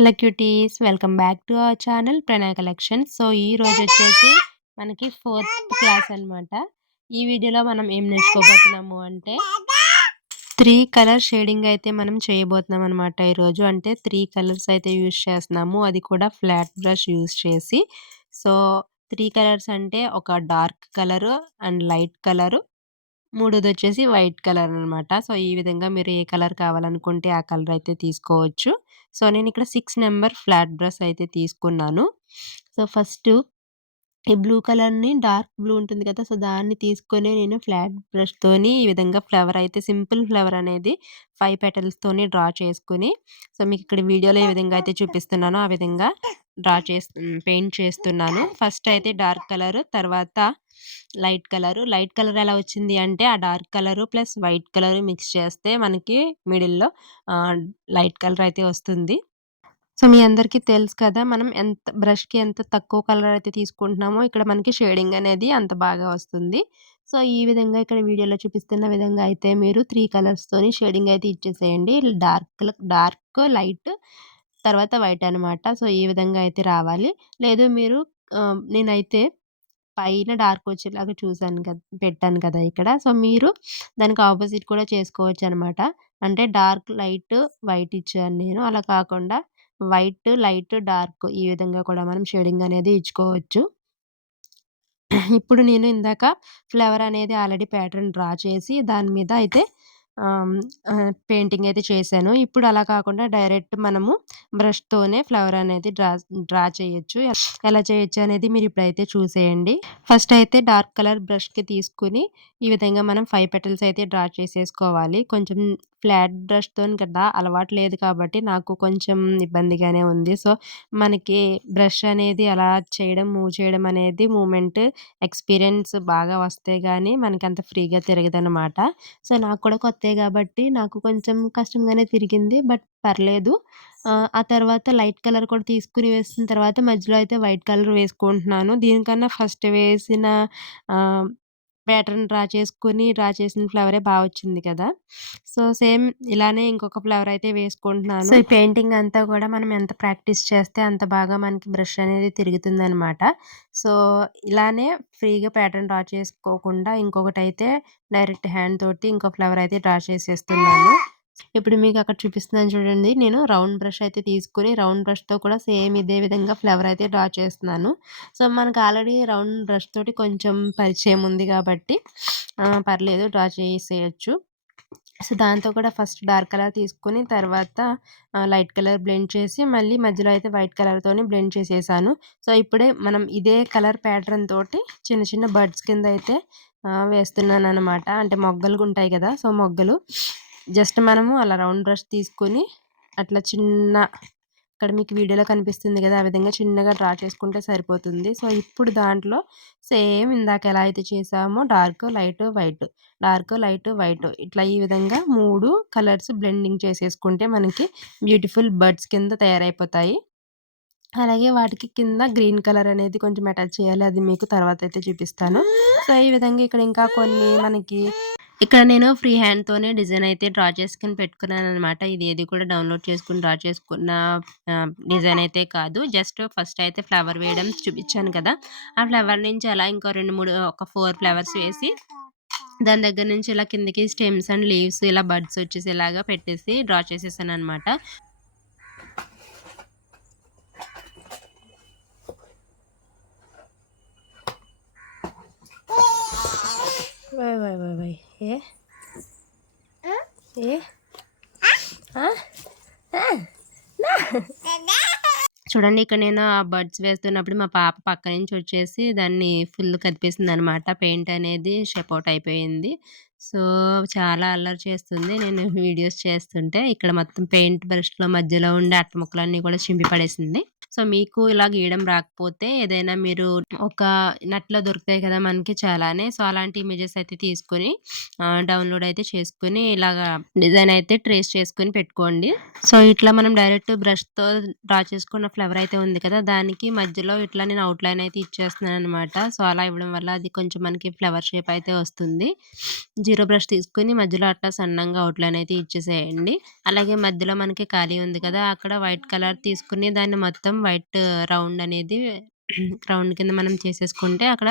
Hello cuties, welcome back to our channel Pranay collections. So ఈ రోజు వచ్చేసి మనకి ఫోర్త్ క్లాస్ అన్నమాట. ఈ వీడియోలో మనం ఏం నేర్చుకోబోతున్నాము అంటే 3 కలర్ షేడింగ్ అయితే మనం చేయబోతున్నాం అనమాట ఈరోజు. అంటే 3 కలర్స్ అయితే యూజ్ చేస్తున్నాము, అది కూడా ఫ్లాట్ బ్రష్ యూజ్ చేసి. సో 3 కలర్స్ అంటే ఒక dark colour and light colour, మూడోదొచ్చేసి వైట్ కలర్ అనమాట. సో, ఈ విధంగా మీరు ఏ కలర్ కావాలనుకుంటే ఆ కలర్ అయితే తీసుకోవచ్చు. సో, నేనిక్కడ 6 నంబర్ ఫ్లాట్ బ్రష్ అయితే తీసుకున్నాను. సో, ఫస్టు ఈ బ్లూ కలర్‌ని, డార్క్ బ్లూ ఉంటుంది కదా! సో, దాన్ని తీసుకొని నేను ఫ్లాట్ బ్రష్‌తోని ఈ విధంగా ఫ్లవర్ అయితే సింపుల్ ఫ్లవర్ అనేది 5 పెటల్స్‌తోని డ్రా చేసుకొని, సో, మీకిక్కడ వీడియోలో ఏ విధంగా అయితే చూపిస్తున్నానో ఆ విధంగా పెయింట్ చేస్తున్నాను. ఫస్ట్ అయితే డార్క్ కలరు, తర్వాత లైట్ కలరు. లైట్ కలర్ ఎలా వచ్చింది అంటే, ఆ dark colour plus white colour mix చేస్తే మనకి మిడిల్‌లో ఆహ్, లైట్ కలర్ అయితే వస్తుంది. సో, మీ అందరికీ తెలుసు కదా! మనం బ్రష్‌కి ఎంత తక్కువ కలర్ అయితే తీసుకుంటున్నామో, ఇక్కడ మనకి షేడింగ్ అనేది అంత బాగా వస్తుంది. సో, ఈ విధంగా ఇక్కడ వీడియోలో చూపిస్తున్న విధంగా అయితే మీరు 3 కలర్స్‌తోని షేడింగ్ అయితే ఇచ్చేసేయండి. డార్క్, లైట్, తర్వాత వైట్ అనమాట. సో, ఈ విధంగా అయితే రావాలి. లేదు మీరు నేనైతే పైన డార్క్ వచ్చేలాగా పెట్టాను కదా ఇక్కడ. సో, మీరు దానికి అపోజిట్ కూడా చేసుకోవచ్చనమాట. అంటే డార్క్, లైట్, వైట్ ఇచ్చాను నేను. అలా కాకుండా వైట్, లైట్, డార్క్ ఈ విధంగా కూడా మనం షేడింగ్ అనేది ఇచ్చుకోవచ్చు. ఇప్పుడు నేను ఇందాక ఫ్లవర్ అనేది ఆల్రెడీ ప్యాటర్న్ డ్రా చేసి దాని మీద అయితే ఆహ్, పెయింటింగ్ అయితే చేశాను. ఇప్పుడు అలా కాకుండా డైరెక్ట్ మనము బ్రష్‌తోనే ఫ్లవర్ అనేది డ్రా చేయొచ్చు. ఎలా చేయొచ్చు అనేది మీరు ఇప్పుడైతే చూసేయండి. ఫస్ట్ అయితే డార్క్ కలర్ బ్రష్‌కి తీసుకొని ఈ విధంగా మనం 5 పెటల్స్ అయితే డ్రా చేసేసుకోవాలి. కొంచెం ఫ్లాట్ బ్రష్‌తోని కదా అలవాటు లేదు కాబట్టి నాకు కొంచెం ఇబ్బందిగానే ఉంది. సో, మనకి బ్రష్ అనేది అలా చేయడం, మూవ్ చేయడం అనేది మూవ్‌మెంట్ ఎక్స్‌పీరియన్స్ బాగా వస్తే గానీ మనకంత ఫ్రీగా తిరగదనమాట. సో, నాకు కూడా కొత్తే గాబట్టి నాకు కొంచెం కష్టంగానే తిరిగింది. బట్ పర్లేదు. ఆ తర్వాత లైట్ కలర్ కూడా తీసుకొని వేసిన తర్వాత మధ్యలో అయితే వైట్ కలర్ వేసుకుంటున్నాను. దీనికన్నా ఫస్ట్ వేసిన ఆహ్, ప్యాటర్న్ డ్రా చేసిన ఫ్లవరే బా వచ్చింది కదా! సో, సేమ్ ఇలానే ఇంకొక ఫ్లవర్ అయితే వేసుకుంటున్నాను. సో, ఈ పెయింటింగ్ అంతా కూడా మనం ఎంత ప్రాక్టీస్ చేస్తే అంత బాగా మనకి బ్రష్ అనేది తిరుగుతుందనమాట. సో, ఇలానే ఫ్రీగా ప్యాటర్న్ డ్రా చేసుకోకుండా ఇంకొకటైతే డైరెక్ట్ హ్యాండ్ తోటి ఇంకో ఫ్లవర్ అయితే డ్రా చేసేస్తున్నాను. ఇప్పుడు మీకు అక్కడ చూపిస్తున్నాను చూడండి. నేను రౌండ్ బ్రష్ అయితే తీసుకొని రౌండ్ బ్రష్‌తో కూడా సేమ్ ఇదే విధంగా ఫ్లవర్ అయితే డ్రా చేస్తున్నాను. సో, మనకు ఆల్రెడీ రౌండ్ బ్రష్ తోటి కొంచెం పరిచయం ఉంది కాబట్టి పర్లేదు, డ్రా చేసేయొచ్చు. సో, దాంతో కూడా ఫస్ట్ డార్క్ కలర్ తీసుకొని తర్వాత లైట్ కలర్ బ్లెండ్ చేసి మళ్ళీ మధ్యలో అయితే వైట్ కలర్‌తోని బ్లెండ్ చేసేసాను. సో, ఇప్పుడే మనం ఇదే కలర్ ప్యాటర్న్ తోటి చిన్న చిన్న బర్డ్స్ కింద అయితే వేస్తున్నాననమాట. అంటే మొగ్గలుగుంటాయి గదా! సో, మొగ్గలు జస్ట్ మనము అలా రౌండ్ బ్రష్ తీసుకొని అట్లా ఇక్కడ మీకు వీడియోలో కనిపిస్తుంది గదా! ఆ విధంగా చిన్నగా డ్రా చేసుకుంటే సరిపోతుంది. సో, ఇప్పుడు దాంట్లో సేమ్ ఇందాక ఎలా అయితే చేసామో dark, light, white, dark, light, white ఇట్లా ఈ విధంగా 3 కలర్స్ బ్లెండింగ్ చేసేసుకుంటే మనకి బ్యూటిఫుల్ బర్డ్స్ కింద తయారైపోతాయి. అలాగే వాటికి కింద గ్రీన్ కలర్ అనేది కొంచెం అటాచ్ చేయాలి. అది మీకు తర్వాతయితే చూపిస్తాను. సో, ఈ విధంగా ఇక్కడ ఇంకా కొన్ని మనకి ఇక్కడ నేను ఫ్రీ హ్యాండ్‌తోనే డిజైన్ అయితే డ్రా చేసుకొని పెట్టుకున్నాననమాట. ఇది ఏది కూడా డౌన్‌లోడ్ చేసుకొని డ్రా చేసుకున్న డిజైన్ అయితే కాదు. జస్ట్ ఫస్ట్ అయితే ఫ్లవర్ వేయడం చూపిచ్చాను కదా! ఆ ఫ్లవర్ నుంచి అలా ఇంకో 2, 3 ఒక 4 ఫ్లవర్స్ వేసి దాని దగ్గర నుంచి ఇలా కిందకి స్టెమ్స్ అండ్ లీవ్స్ ఇలా బడ్స్ వచ్చేసేలాగా పెట్టేసి డ్రా చేసేసాననమాట. వై వై వై వై ఏ ఏ ఆ? ఆ! నా! చూడండి, ఇక్కడ నేను ఆ బడ్స్ వేస్తున్నప్పుడు మా పాప పక్క నుంచి వచ్చేసి దాన్ని ఫుల్ కదిపేసిందనమాట. పెయింట్ అనేది షేప్ ఔట్ అయిపోయింది. సో, చాలా అల్లరి చేస్తుంది నేను వీడియోస్ చేస్తుంటే. ఇక్కడ మొత్తం పెయింట్ బ్రష్‌లో మధ్యలో ఉండే అట్ట ముక్కలన్నీ కూడా చింపి పడేసింది. సో, మీకు ఇలా గీయడం రాకపోతే ఏదైనా మీరు ఒక నెట్‌లో దొరుకుతాయి కదా! మనకి చాలానే. సో, అలాంటి ఇమేజెస్ అయితే తీసుకొని డౌన్‌లోడ్ అయితే చేసుకొని ఇలాగా డిజైన్ అయితే ట్రేస్ చేసుకొని పెట్టుకోండి. సో, ఇట్లా మనం డైరెక్ట్ బ్రష్‌తో డ్రా చేసుకున్న ఫ్లవర్ అయితే ఉంది కదా! దానికి మధ్యలో ఇట్లా నేను అవుట్‌లైన్ అయితే ఇచ్చేస్తున్నాననమాట. సో, అలా ఇవ్వడం వల్ల అది కొంచెం మనకి ఫ్లవర్ షేప్ అయితే వస్తుంది. జీరో బ్రష్ తీసుకొని మధ్యలో అట్లా సన్నంగా అవుట్‌లైన్ అయితే ఇచ్చేసేయండి. అలాగే మధ్యలో మనకి ఖాళీ ఉంది కదా! అక్కడ వైట్ కలర్ తీసుకొని దాన్ని మొత్తం వైట్ రౌండ్ అనేది రౌండ్ కింద మనం చేసేసుకుంటే అక్కడ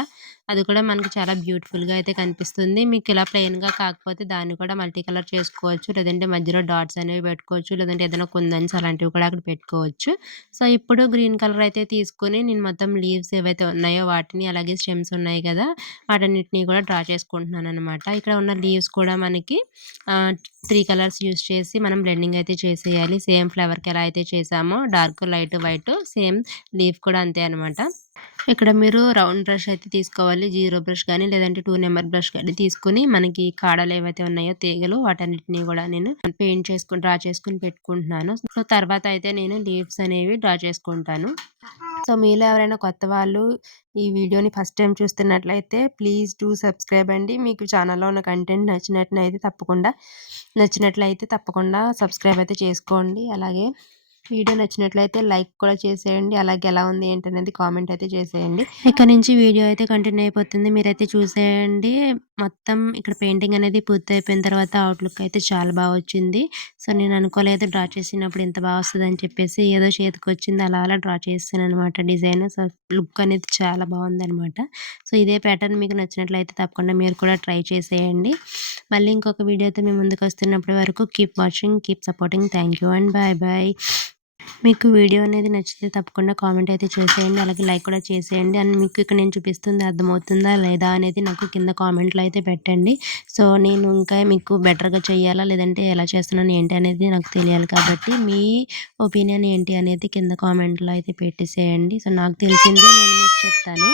అది కూడా మనకి చాలా బ్యూటిఫుల్‌గా అయితే కనిపిస్తుంది. మీకు ఇలా ప్లెయిన్‌గా కాకపోతే దాన్ని కూడా మల్టీ కలర్ చేసుకోవచ్చు. లేదంటే మధ్యలో డాట్స్ అనేవి పెట్టుకోవచ్చు. లేదంటే ఏదైనా కుందన్స్ అలాంటివి కూడా అక్కడ పెట్టుకోవచ్చు. సో, ఇప్పుడు గ్రీన్ కలర్ అయితే తీసుకొని నేను మొత్తం లీవ్స్ ఏవైతే ఉన్నాయో వాటిని అలాగే స్టెమ్స్ ఉన్నాయి కదా! వాటన్నిటిని కూడా డ్రా చేసుకుంటున్నాననమాట. ఇక్కడ ఉన్న లీవ్స్ కూడా మనకి 3 కలర్స్ యూజ్ చేసి మనం బ్లెండింగ్ అయితే చేసేయాలి. సేమ్ ఫ్లవర్‌కి ఎలా అయితే చేసామో dark, light, white same leaf కూడా అంతే అనమాట. ఇక్కడ మీరు రౌండ్ బ్రష్ అయితే తీసుకోవాలి. జీరో బ్రష్ గానీ, లేదంటే 2 నెంబర్ బ్రష్ గానీ తీసుకొని మనకి కాడలు ఏవైతే ఉన్నాయో తీగలు వాటన్నిటిని గూడా నేను పెయింట్ చేసుకొని డ్రా చేసుకొని పెట్టుకుంటున్నాను. సో, తర్వాత అయితే నేను లీవ్స్ అనేవి డ్రా చేసుకుంటాను. సో, మీలో ఎవరైనా కొత్త వాళ్ళు ఈ వీడియోని ఫస్ట్ టైమ్ చూస్తున్నట్లయితే ప్లీజ్ డూ సబ్స్క్రైబ్ అండి. మీకు ఛానల్‌లో ఉన్న కంటెంట్ నచ్చినట్లయితే తప్పకుండా సబ్స్క్రైబ్ అయితే చేసుకోండి. అలాగే వీడియో నచ్చినట్లయితే లైక్ కూడా చేసేయండి. అలాగే ఎలా ఉంది ఏంటనేది కామెంట్ అయితే చేసేయండి. ఇక నుంచి వీడియో అయితే కంటిన్యూ అయిపోతుంది. మీరైతే చూసేయండి. మొత్తం ఇక్కడ పెయింటింగ్ అనేది పూర్తయిపోయిన తర్వాత అవుట్‌లుక్ అయితే చాలా బా వచ్చింది. సో, నేను అనుకోలేదు డ్రా చేసినప్పుడు ఇంత బా వస్తదని చెప్పేసి. ఏదో చేతికొచ్చింది అలా అలా డ్రా చేశాననమాట డిజైన్. సో, లుక్ అనేది చాలా బావుందనమాట. సో, ఇదే ప్యాటర్న్ మీకు నచ్చినట్లయితే తప్పకుండా మీరు కూడా ట్రై చేసేయండి. మళ్ళీ ఇంకొక వీడియోతో మీ ముందుకొస్తున్నప్పటి వరకు keep watching, keep supporting. Thank you and bye bye. మీకు వీడియో అనేది నచ్చితే తప్పకుండా కామెంట్ అయితే చేసేయండి. అలాగే లైక్ కూడా చేసేయండి. అండ్ మీకు ఇక్కడ నేను చూపిస్తుంది అర్థమవుతుందా లేదా అనేది నాకు కింద కామెంట్‌లో అయితే పెట్టండి. సో, నేను ఇంకా మీకు బెటర్‌గా చేయాలా? లేదంటే ఎలా చేస్తున్నాను ఏంటి అనేది నాకు తెలియాలి కాబట్టి మీ ఒపీనియన్ ఏంటి అనేది కింద కామెంట్‌లో అయితే పెట్టేసేయండి. సో, నాకు తెలిసింది నేను మీకు చెప్తాను.